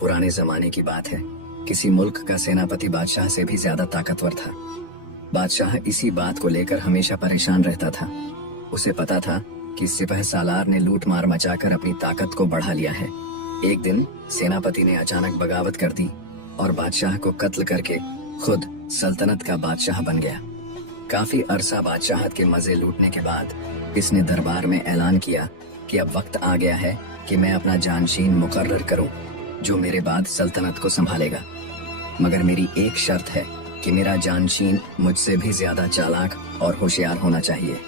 पुराने जमाने की बात है। किसी मुल्क का सेनापति बादशाह से भी ज्यादा ताकतवर था। बादशाह इसी बात को लेकर हमेशा परेशान रहता था। उसे पता था कि सिपह सालार ने लूट मार मचाकर अपनी ताकत को बढ़ा लिया है। एक दिन सेनापति ने अचानक बगावत कर दी और बादशाह को कत्ल करके खुद सल्तनत का बादशाह बन गया। काफी अरसा बादशाहत के मजे लूटने के बाद इसने दरबार में ऐलान किया कि अब वक्त आ गया है कि मैं अपना जानशीन मुकर्रर करूं जो मेरे बाद सल्तनत को संभालेगा। मगर मेरी एक शर्त है कि मेरा जानशीन मुझसे भी ज्यादा चालाक और होशियार होना चाहिए।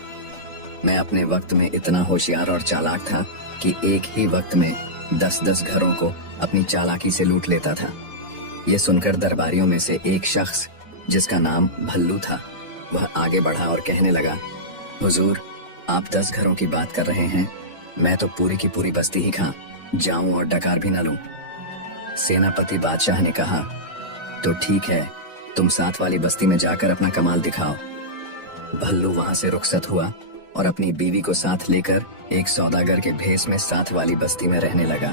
मैं अपने वक्त में इतना होशियार और चालाक था कि एक ही वक्त में 10-10 घरों को अपनी चालाकी से लूट लेता था। ये सुनकर दरबारियों में से एक शख्स जिसका नाम भल्लू था, वह आगे बढ़ा और कहने लगा, हुजूर, आप 10 घरों की बात कर रहे हैं, मैं तो पूरी की पूरी बस्ती ही खा जाऊं और डकार भी न लूं। सेनापति बादशाह ने कहा, तो ठीक है, तुम 7 वाली बस्ती में जाकर अपना कमाल दिखाओ। भल्लू वहां से रुखसत हुआ और अपनी बीवी को साथ लेकर एक सौदागर के भेष में 7 वाली बस्ती में रहने लगा।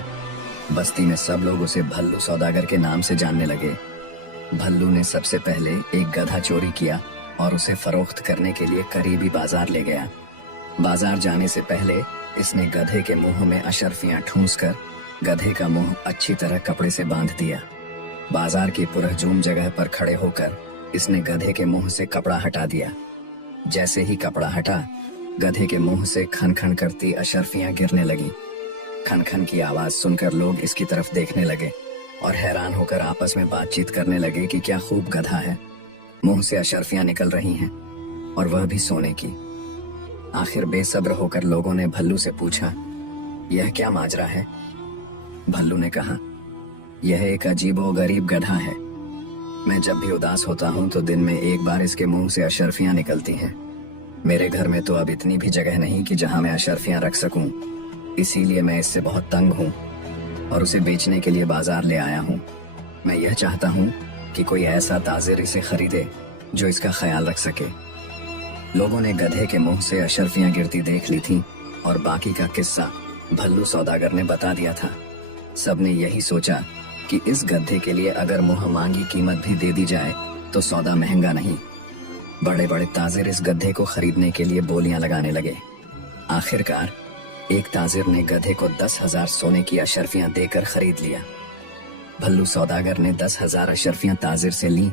बस्ती में सब लोग उसे भल्लू सौदागर के नाम से जानने लगे। भल्लू ने सबसे पहले एक गधा चोरी किया और उसे फरोख्त करने के लिए करीबी बाजार ले गया। बाजार जाने से पहले इसने गधे के मुंह में अशर्फियां ठूंसकर गधे का मुंह अच्छी तरह कपड़े से बांध दिया। बाजार की पुरहजूम जगह पर खड़े होकर इसने गधे के मुंह से कपड़ा हटा दिया। जैसे ही कपड़ा हटा, गधे के मुंह से खन खन करती अशर्फियां गिरने लगी। खन खन की आवाज सुनकर लोग इसकी तरफ देखने लगे और हैरान होकर आपस में बातचीत करने लगे कि क्या खूब गधा है, मुंह से अशर्फियां निकल रही हैं और वह भी सोने की। आखिर बेसब्र होकर लोगों ने भल्लू से पूछा, यह क्या माजरा है? भल्लू ने कहा, यह एक अजीबो गरीब गधा है। मैं जब भी उदास होता हूँ तो दिन में एक बार इसके मुंह से अशर्फियां निकलती हैं। मेरे घर में तो अब इतनी भी जगह नहीं कि जहां मैं अशर्फियां रख सकूं, इसीलिए मैं इससे बहुत तंग हूं और उसे बेचने के लिए बाजार ले आया हूं। मैं यह चाहता हूं कि कोई ऐसा ताजिर इसे खरीदे जो इसका ख्याल रख सके। लोगों ने गधे के मुंह से अशर्फियां गिरती देख ली थी और बाकी का किस्सा भल्लू सौदागर ने बता दिया था। सबने यही सोचा कि इस गधे के लिए अगर मुंह मांगी कीमत भी दे दी जाए तो सौदा महंगा नहीं। बड़े बड़े ताजिर इस गधे को खरीदने के लिए बोलियां लगाने लगे। आखिरकार एक ताजिर ने गधे को 10,000 सोने की अशर्फियां देकर खरीद लिया। भल्लू सौदागर ने 10,000 अशर्फियां ताजिर से ली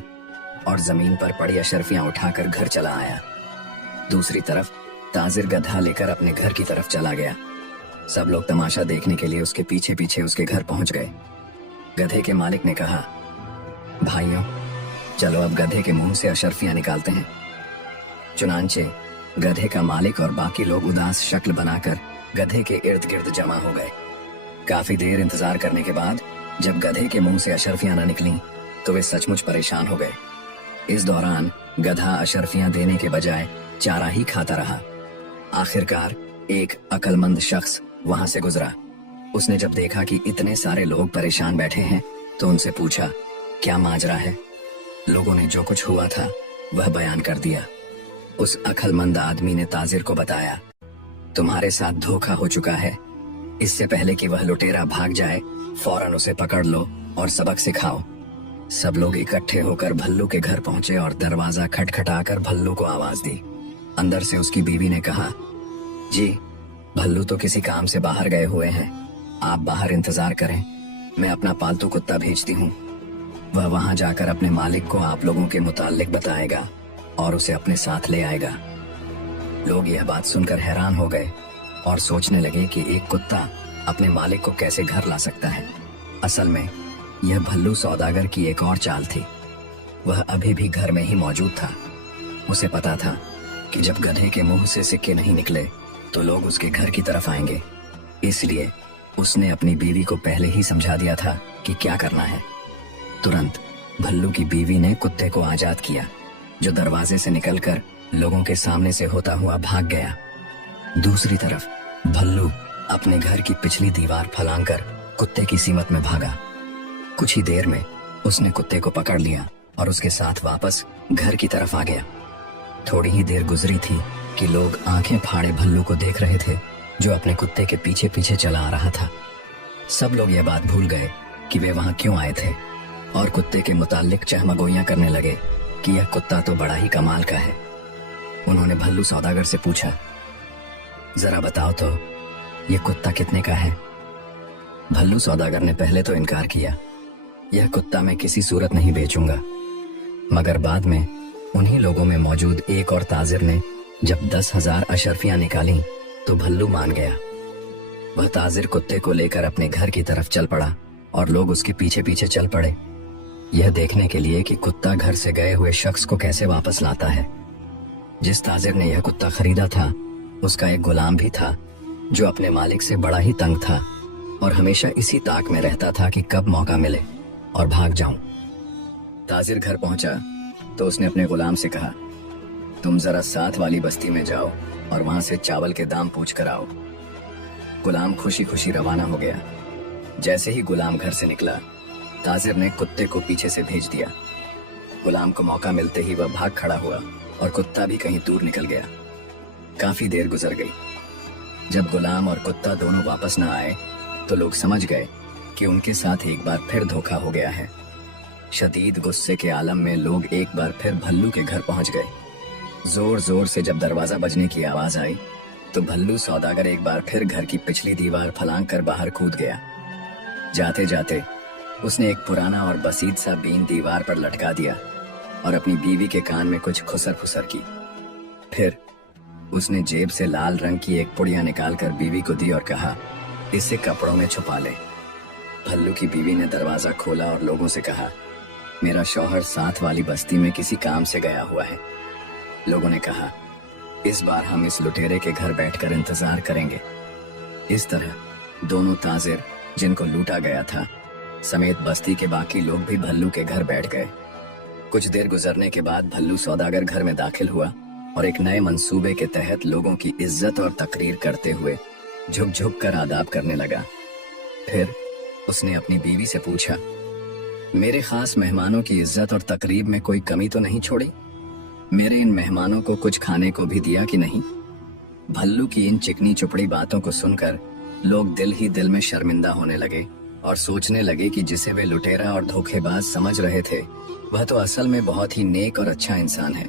और जमीन पर पड़ी अशर्फियां उठाकर घर चला आया। दूसरी तरफ ताजिर गधा लेकर अपने घर की तरफ चला गया। सब लोग तमाशा देखने के लिए उसके पीछे पीछे उसके घर पहुंच गए। गधे के मालिक ने कहा, भाइयों, चलो अब गधे के मुंह से अशर्फियां निकालते हैं। चुनांचे गधे का मालिक और बाकी लोग उदास शक्ल बनाकर गधे के इर्द गिर्द जमा हो गए। काफी देर इंतजार करने के बाद जब गधे के मुंह से अशर्फियां न निकली तो वे सचमुच परेशान हो गए। इस दौरान गधा अशर्फियां देने के बजाय चारा ही खाता रहा। आखिरकार एक अक्लमंद शख्स वहां से गुजरा। उसने जब देखा कि इतने सारे लोग परेशान बैठे हैं तो उनसे पूछा, क्या माजरा है? लोगों ने जो कुछ हुआ था वह बयान कर दिया। उस अक्लमंद आदमी ने ताजिर को बताया, तुम्हारे साथ धोखा हो चुका है। इससे पहले कि वह लुटेरा भाग जाए, फौरन उसे पकड़ लो और सबक सिखाओ। सब लोग इकट्ठे होकर भल्लू के घर पहुंचे और दरवाजा खटखटाकर भल्लू को आवाज दी। अंदर से उसकी बीवी ने कहा, जी, भल्लू तो किसी काम से बाहर गए हुए हैं, आप बाहर इंतजार करें, मैं अपना पालतू कुत्ता भेजती हूँ। वह वहां जाकर अपने मालिक को आप लोगों के मुताल्लिक बताएगा और उसे अपने साथ ले आएगा। लोग यह बात सुनकर हैरान हो गए और सोचने लगे कि एक कुत्ता अपने मालिक को कैसे घर ला सकता है। असल में यह भल्लू सौदागर की एक और चाल थी। वह अभी भी घर में ही मौजूद था। उसे पता था कि जब गधे के मुंह से सिक्के नहीं निकले तो लोग उसके घर की तरफ आएंगे। इसलिए उसने अपनी बीवी को पहले ही समझा दिया था कि क्या करना है। तुरंत भल्लू की बीवी ने कुत्ते को आजाद किया, जो दरवाजे से निकलकर लोगों के सामने से होता हुआ भाग गया। दूसरी तरफ भल्लू अपने घर की पिछली दीवार फलांगकर कुत्ते की सीमत में भागा। कुछ ही देर में उसने कुत्ते को पकड़ लिया और उसके साथ वापस घर की तरफ आ गया। थोड़ी ही देर गुजरी थी कि लोग आंखें फाड़े भल्लू को देख रहे थे, जो अपने कुत्ते के पीछे पीछे चला आ रहा था। सब लोग यह बात भूल गए कि वे वहां क्यों आए थे और कुत्ते के मुताल्लिक चहमगोइयां करने लगे कि यह कुत्ता तो बड़ा ही कमाल का है। उन्होंने भल्लू सौदागर से पूछा, जरा बताओ तो यह कुत्ता कितने का है? भल्लू सौदागर ने पहले तो इनकार किया, यह कुत्ता मैं किसी सूरत नहीं बेचूंगा। मगर बाद में उन्हीं लोगों में मौजूद एक और ताजिर ने जब 10,000 अशर्फियां निकाली तो भल्लू मान गया। वह ताजिर कुत्ते को लेकर अपने घर की तरफ चल पड़ा और लोग उसके पीछे पीछे चल पड़े, यह देखने के लिए कि कुत्ता घर से गए हुए शख्स को कैसे वापस लाता है। जिस ताजिर ने यह कुत्ता खरीदा था उसका एक गुलाम भी था जो अपने मालिक से बड़ा ही तंग था और हमेशा इसी ताक में रहता था कि कब मौका मिले और भाग जाऊं। ताजिर घर पहुंचा तो उसने अपने गुलाम से कहा, तुम जरा साथ वाली बस्ती में जाओ और वहां से चावल के दाम पूछ कर आओ। गुलाम खुशी खुशी रवाना हो गया। जैसे ही गुलाम घर से निकला, ताजिर ने कुत्ते को पीछे से भेज दिया। गुलाम को मौका मिलते ही वह भाग खड़ा हुआ और कुत्ता भी कहीं दूर निकल गया। काफी देर गुजर गई। जब गुलाम और कुत्ता दोनों वापस न आए तो लोग समझ गए कि उनके साथ एक बार फिर धोखा हो गया है। शदीद गुस्से के आलम में लोग एक बार फिर भल्लू के घर पहुंच गए। जोर जोर से जब दरवाजा बजने की आवाज आई तो भल्लू सौदागर एक बार फिर घर की पिछली दीवार फलांग कर बाहर कूद गया। जाते जाते उसने एक पुराना और बसीत सा बीन दीवार पर लटका दिया और अपनी बीवी के कान में कुछ खुसर फुसर की। फिर उसने जेब से लाल रंग की एक पुड़िया निकालकर बीवी को दी और कहा, इसे कपड़ों में छुपा ले। भल्लू की बीवी ने दरवाजा खोला और लोगों से कहा, मेरा शौहर साथ वाली बस्ती में किसी काम से गया हुआ है। लोगों ने कहा, इस बार हम इस लुटेरे के घर बैठकर इंतजार करेंगे। इस तरह दोनों ताजिर जिनको लूटा गया था समेत बस्ती के बाकी लोग भी भल्लू के घर बैठ गए। कुछ देर गुजरने के बाद भल्लू सौदागर घर में दाखिल हुआ और एक नए मंसूबे के तहत लोगों की इज्जत और तकरीर करते हुए झुक झुक कर आदाब करने लगा। फिर उसने अपनी बीवी से पूछा, मेरे खास मेहमानों की इज्जत और तकरीब में कोई कमी तो नहीं छोड़ी? मेरे इन मेहमानों को कुछ खाने को भी दिया कि नहीं? भल्लू की इन चिकनी चुपड़ी बातों को सुनकर लोग दिल ही दिल में शर्मिंदा होने लगे और सोचने लगे कि जिसे वे लुटेरा और धोखेबाज समझ रहे थे वह तो असल में बहुत ही नेक और अच्छा इंसान है।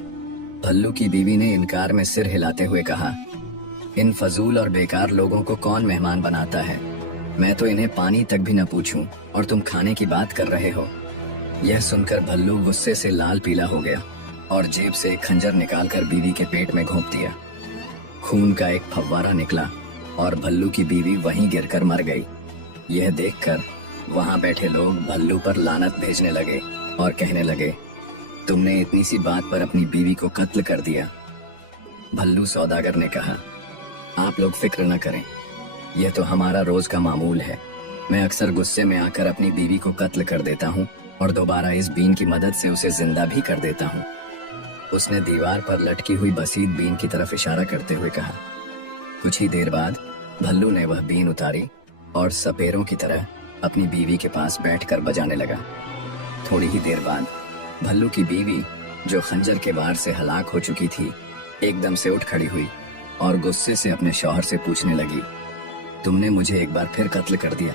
भल्लू की बीवी ने इनकार में सिर हिलाते हुए कहा, इन फजूल और बेकार लोगों को कौन मेहमान बनाता है? मैं तो इन्हें पानी तक भी न पूछूं और तुम खाने की बात कर रहे हो। यह सुनकर भल्लू गुस्से से लाल पीला हो गया और जेब से एक खंजर निकालकर बीवी के पेट में घोंप दिया। खून का एक फव्वारा निकला और भल्लू की बीवी वहीं गिरकर मर गई। यह देखकर वहां बैठे लोग भल्लू पर लानत भेजने लगे और कहने लगे, तुमने इतनी सी बात पर अपनी बीवी को कत्ल कर दिया। भल्लू सौदागर ने कहा, आप लोग फिक्र न करें, यह तो हमारा रोज का मामूल है। मैं अक्सर गुस्से में आकर अपनी बीवी को कत्ल कर देता हूँ और दोबारा इस बीन की मदद से उसे जिंदा भी कर देता हूँ। उसने दीवार पर लटकी हुई बसीत बीन की तरफ इशारा करते हुए कहा। कुछ ही देर बाद भल्लू ने वह बीन उतारी और सपेरों की तरह अपनी बीवी के पास बैठकर बजाने लगा। थोड़ी ही देर बाद भल्लू की बीवी, जो खंजर के वार से हलाक हो चुकी थी, एकदम से उठ खड़ी हुई और गुस्से से अपने शौहर से पूछने लगी, तुमने मुझे एक बार फिर कत्ल कर दिया।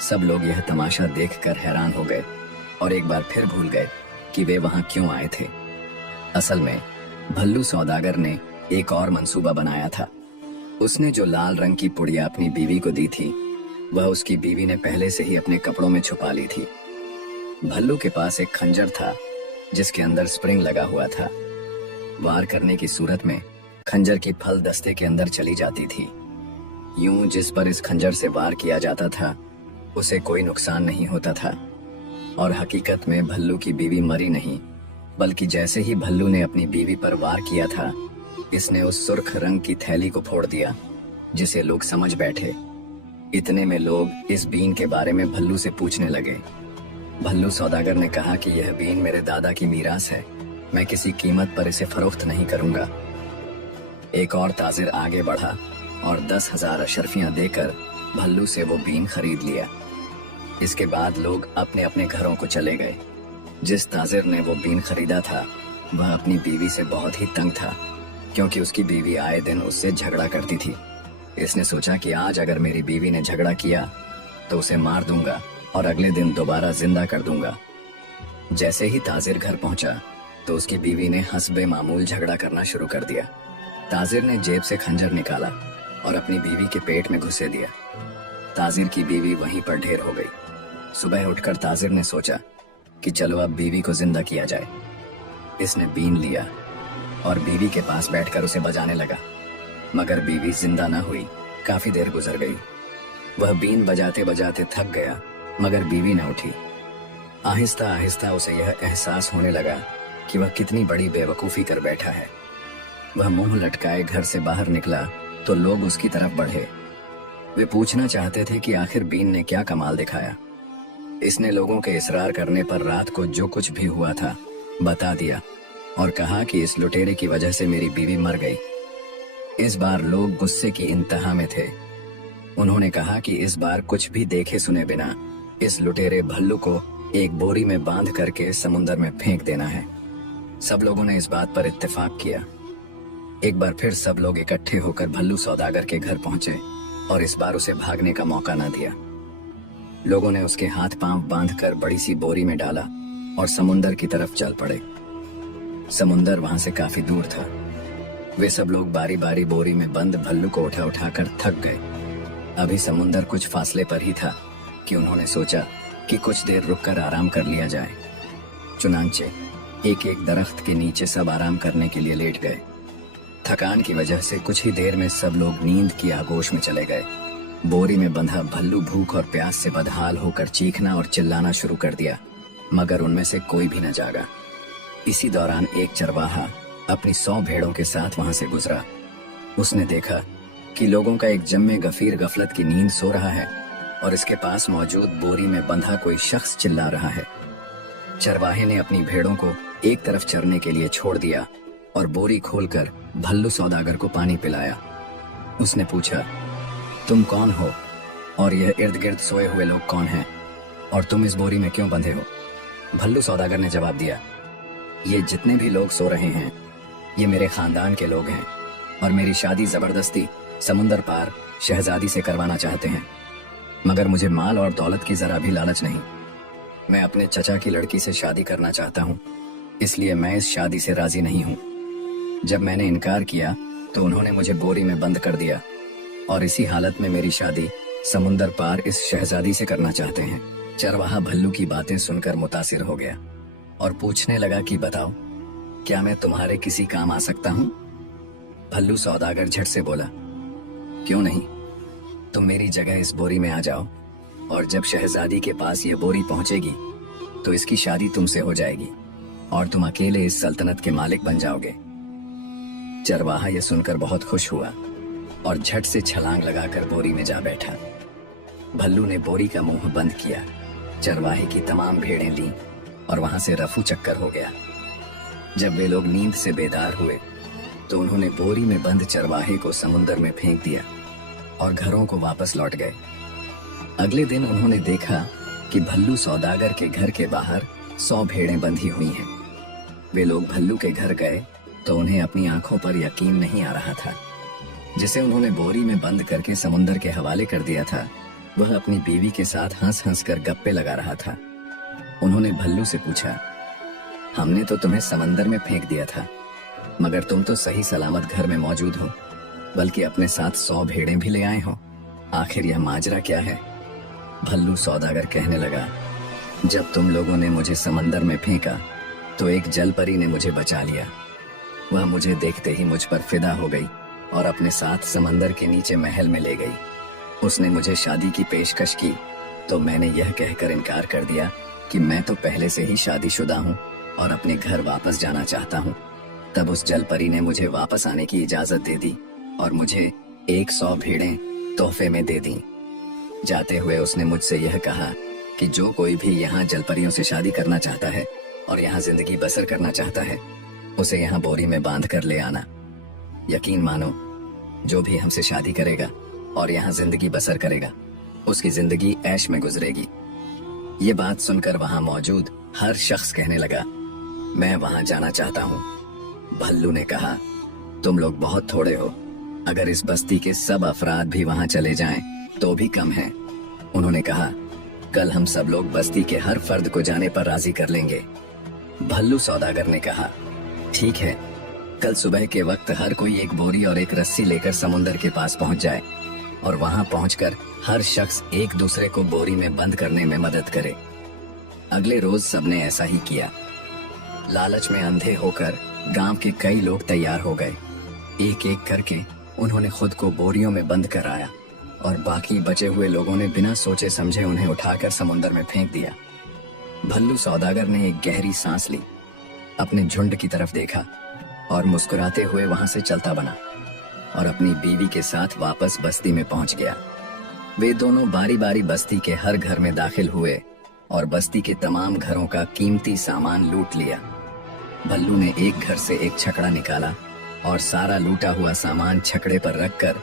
सब लोग यह तमाशा देखकर हैरान हो गए और एक बार फिर भूल गए कि वे वहां क्यों आए थे। असल में भल्लू सौदागर ने एक और मंसूबा बनाया था। उसने जो लाल रंग की पुड़िया अपनी बीवी को दी थी वह उसकी बीवी ने पहले से ही अपने कपड़ों में छुपा ली थी। भल्लू के पास एक खंजर था जिसके अंदर स्प्रिंग लगा हुआ था। वार करने की सूरत में खंजर की फल दस्ते के अंदर चली जाती थी। यूं जिस पर इस खंजर से वार किया जाता था उसे कोई नुकसान नहीं होता था और हकीकत में भल्लू की बीवी मरी नहीं, बल्कि जैसे ही भल्लू ने अपनी बीवी पर वार किया था इसने उस सुर्ख रंग की थैली को फोड़ दिया जिसे लोग समझ बैठे। इतने में लोग इस बीन के बारे में भल्लू से पूछने लगे। भल्लू सौदागर ने कहा कि यह बीन मेरे दादा की मीरास है, मैं किसी कीमत पर इसे फरोख्त नहीं करूंगा। एक और ताजिर आगे बढ़ा और 10,000 अशर्फियां देकर भल्लू से वो बीन खरीद लिया। इसके बाद लोग अपने अपने घरों को चले गए। जिस ताजिर ने वो बीन खरीदा था वह अपनी बीवी से बहुत ही तंग था क्योंकि उसकी बीवी आए दिन उससे झगड़ा करती थी। इसने सोचा कि आज अगर मेरी बीवी ने झगड़ा किया तो उसे मार दूंगा और अगले दिन दोबारा जिंदा कर दूंगा। जैसे ही ताजिर घर पहुंचा तो उसकी बीवी ने हस्बे मामूल झगड़ा करना शुरू कर दिया। ताजिर ने जेब से खंजर निकाला और अपनी बीवी के पेट में घुसे दिया। ताजिर की बीवी वहीं पर ढेर हो गई। सुबह उठकर ताजिर ने सोचा कि चलो अब बीवी को जिंदा किया जाए। इसने बीन लिया और बीवी के पास बैठकर उसे बजाने लगा, मगर बीवी जिंदा न हुई। काफी देर गुजर गई। वह बीन बजाते बजाते थक गया, मगर बीवी न उठी। आहिस्ता आहिस्ता उसे यह एहसास होने लगा कि वह कितनी बड़ी बेवकूफी कर बैठा है। वह मुंह लटकाए घर से बाहर निकला तो लोग उसकी तरफ बढ़े। वे पूछना चाहते थे कि आखिर बीन ने क्या कमाल दिखाया। इसने लोगों के इसरार करने पर रात को जो कुछ भी हुआ था बता दिया और कहा कि इस लुटेरे की वजह से मेरी बीवी मर गई। इस बार लोग गुस्से की इंतहा में थे। उन्होंने कहा कि इस बार कुछ भी देखे सुने बिना इस लुटेरे भल्लू को एक बोरी में बांध करके समुंदर में फेंक देना है। सब लोगों ने इस बात पर इत्तेफाक किया। एक बार फिर सब लोग इकट्ठे होकर भल्लू सौदागर के घर पहुंचे और इस बार उसे भागने का मौका न दिया। लोगों ने उसके हाथ पांव बांधकर बड़ी सी बोरी में डाला और समुंदर की तरफ चल पड़े। समुंदर वहां से काफी दूर था। वे सब लोग बारी बारी बोरी में बंद भल्लू को उठा उठाकर थक गए। अभी समुंदर कुछ फासले पर ही था कि उन्होंने सोचा कि कुछ देर रुककर आराम कर लिया जाए। चुनांचे एक एक दरख्त के नीचे सब आराम करने के लिए लेट गए। थकान की वजह से कुछ ही देर में सब लोग नींद की आगोश में चले गए। बोरी में बंधा भल्लू भूख और प्यास से बदहाल होकर चीखना और चिल्लाना शुरू कर दिया, मगर उनमें से कोई भी न जागा। इसी दौरान एक चरवाहा अपनी 100 भेड़ों के साथ वहां से गुजरा। उसने देखा कि लोगों का एक जम्मे गफीर गफलत की नींद सो रहा है और इसके पास मौजूद बोरी में बंधा कोई शख्स चिल्ला रहा है। चरवाहे ने अपनी भेड़ों को एक तरफ चरने के लिए छोड़ दिया और बोरी खोलकर भल्लू सौदागर को पानी पिलाया। उसने पूछा, तुम कौन हो और यह इर्द गिर्द सोए हुए लोग कौन हैं और तुम इस बोरी में क्यों बंधे हो? भल्लू सौदागर ने जवाब दिया, ये जितने भी लोग सो रहे हैं ये मेरे खानदान के लोग हैं और मेरी शादी जबरदस्ती समुंदर पार शहजादी से करवाना चाहते हैं, मगर मुझे माल और दौलत की जरा भी लालच नहीं। मैं अपने चचा की लड़की से शादी करना चाहता हूँ, इसलिए मैं इस शादी से राजी नहीं हूँ। जब मैंने इनकार किया तो उन्होंने मुझे बोरी में बंद कर दिया और इसी हालत में मेरी शादी समुंदर पार इस शहजादी से करना चाहते हैं। चरवाहा भल्लू की बातें सुनकर मुतासिर हो गया और पूछने लगा कि बताओ, क्या मैं तुम्हारे किसी काम आ सकता हूँ? भल्लू सौदागर झट से बोला, क्यों नहीं, तुम मेरी जगह इस बोरी में आ जाओ और जब शहजादी के पास ये बोरी पहुंचेगी तो इसकी शादी तुमसे हो जाएगी और तुम अकेले इस सल्तनत के मालिक बन जाओगे। चरवाहा यह सुनकर बहुत खुश हुआ और झट से छलांग लगाकर बोरी में जा बैठा। भल्लू ने बोरी का मुंह बंद किया, चरवाहे की तमाम भेड़ें लीं और वहां से रफू चक्कर हो गया। जब वे लोग नींद से बेदार हुए तो उन्होंने बोरी में बंद चरवाहे को समुंदर में फेंक दिया और घरों को वापस लौट गए। अगले दिन उन्होंने देखा कि भल्लू सौदागर के घर के बाहर 100 भेड़ें बंधी हुई हैं। वे लोग भल्लू के घर गए तो उन्हें अपनी आंखों पर यकीन नहीं आ रहा था। जिसे उन्होंने बोरी में बंद करके समुंदर के हवाले कर दिया था, वह अपनी बीवी के साथ हंस हंस कर गप्पे लगा रहा था। उन्होंने भल्लू से पूछा, हमने तो तुम्हें समंदर में फेंक दिया था, मगर तुम तो सही सलामत घर में मौजूद हो, बल्कि अपने साथ 100 भेड़ें भी ले आए हो। आखिर यह माजरा क्या है? भल्लू सौदागर कहने लगा, जब तुम लोगों ने मुझे समंदर में फेंका तो एक जल परी ने मुझे बचा लिया। वह मुझे देखते ही मुझ पर फिदा हो गई और अपने साथ समंदर के नीचे महल में ले गई। उसने मुझे शादी की पेशकश की तो मैंने यह कहकर इनकार कर दिया कि मैं तो पहले से ही शादीशुदा हूँ और अपने घर वापस जाना चाहता हूँ। तब उस जल परी ने मुझे वापस आने की इजाजत दे दी और मुझे 100 भेड़ें तोहफे में दे दी। जाते हुए उसने मुझसे यह कहा कि जो कोई भी यहाँ जलपरियों से शादी करना चाहता है और यहाँ जिंदगी बसर करना चाहता है, उसे यहाँ बोरी में बांध कर ले आना। यकीन मानो, जो भी हमसे शादी करेगा और यहाँ जिंदगी बसर करेगा, उसकी जिंदगी ऐश में गुजरेगी। ये बात सुनकर वहां मौजूद हर शख्स कहने लगा, मैं वहां जाना चाहता हूँ। भल्लू ने कहा, तुम लोग बहुत थोड़े हो, अगर इस बस्ती के सब अफराद भी वहां चले जाएं तो भी कम है। उन्होंने कहा, कल हम सब लोग बस्ती के हर फर्द को जाने पर राजी कर लेंगे। भल्लू सौदागर ने कहा, ठीक है, कल सुबह के वक्त हर कोई एक बोरी और एक रस्सी लेकर समुंदर के पास पहुंच जाए और वहां पहुंचकर हर शख्स एक दूसरे को बोरी में बंद करने में मदद करे। अगले रोज सबने ऐसा ही किया। लालच में अंधे होकर गांव के कई लोग तैयार हो गए। एक एक करके उन्होंने खुद को बोरियों में बंद कराया और बाकी बचे हुए लोगों ने बिना सोचे समझे उन्हें उठाकर समुंदर में फेंक दिया। भल्लू सौदागर ने एक गहरी सांस ली, अपने झुंड की तरफ देखा और मुस्कुराते हुए वहां से चलता बना और अपनी बीवी के साथ वापस बस्ती में पहुंच गया। वे दोनों बारी बारी बस्ती के हर घर में दाखिल हुए और बस्ती के तमाम घरों का कीमती सामान लूट लिया। भल्लू ने एक घर से एक छकड़ा निकाला और सारा लूटा हुआ सामान छकड़े पर रखकर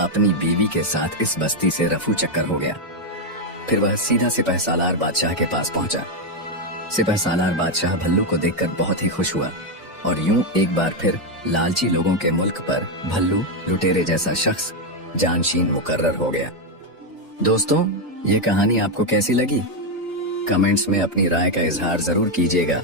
अपनी बीवी के साथ इस बस्ती से रफू चक्कर हो गया। फिर वह सीधा सिपहसालार बादशाह के पास पहुंचा। सिपहसालार बादशाह भल्लू को देखकर बहुत ही खुश हुआ और यूं एक बार फिर लालची लोगों के मुल्क पर भल्लू लुटेरे जैसा शख्स जानशीन मुकर्रर हो गया। दोस्तों, ये कहानी आपको कैसी लगी? कमेंट्स में अपनी राय का इजहार जरूर कीजिएगा